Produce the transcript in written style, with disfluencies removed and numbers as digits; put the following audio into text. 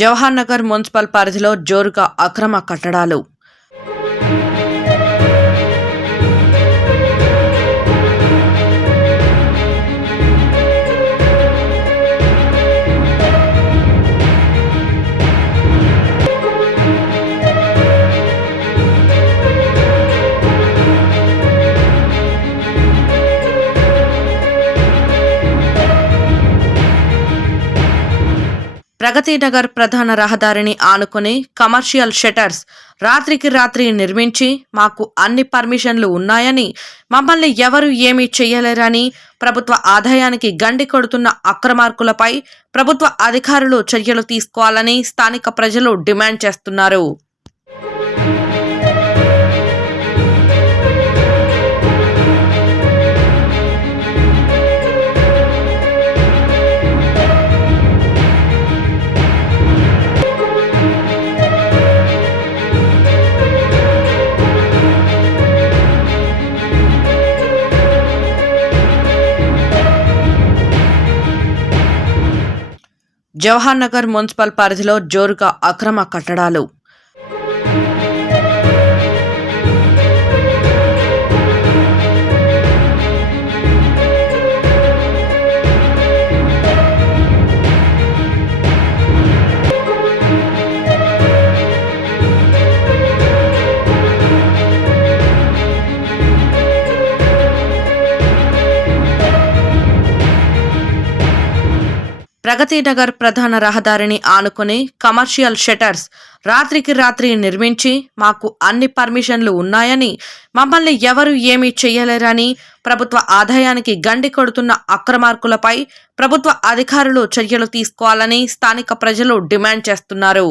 Jawahar Nagar municipal పరిధిలో జోరుగా అక్రమ కట్టడాలు. ప్రగతి నగర్ ప్రధాన రహదారిని ఆనుకుని కమర్షియల్ షట్టర్స్ రాత్రికి రాత్రి నిర్మించి మాకు అన్ని పర్మిషన్లు ఉన్నాయని, మమ్మల్ని ఎవరు ఏమీ చేయలేరని, ప్రభుత్వ ఆదాయానికి గండి కొడుతున్న అక్రమార్కులపై ప్రభుత్వ అధికారులు చర్యలు తీసుకోవాలని స్థానిక ప్రజలు డిమాండ్ చేస్తున్నారు. జవహర్ నగర్ మున్సిపల్ పరిధిలో జోరుగా అక్రమ కట్టడాలు. ప్రగతి నగర్ ప్రధాన రహదారిని ఆనుకుని కమర్షియల్ షట్టర్స్ రాత్రికి రాత్రి నిర్మించి మాకు అన్ని పర్మిషన్లు ఉన్నాయని, మమ్మల్ని ఎవరు ఏమీ చేయలేరని, ప్రభుత్వ ఆదాయానికి గండి కొడుతున్న అక్రమార్కులపై ప్రభుత్వ అధికారులు చర్యలు తీసుకోవాలని స్థానిక ప్రజలు డిమాండ్ చేస్తున్నారు.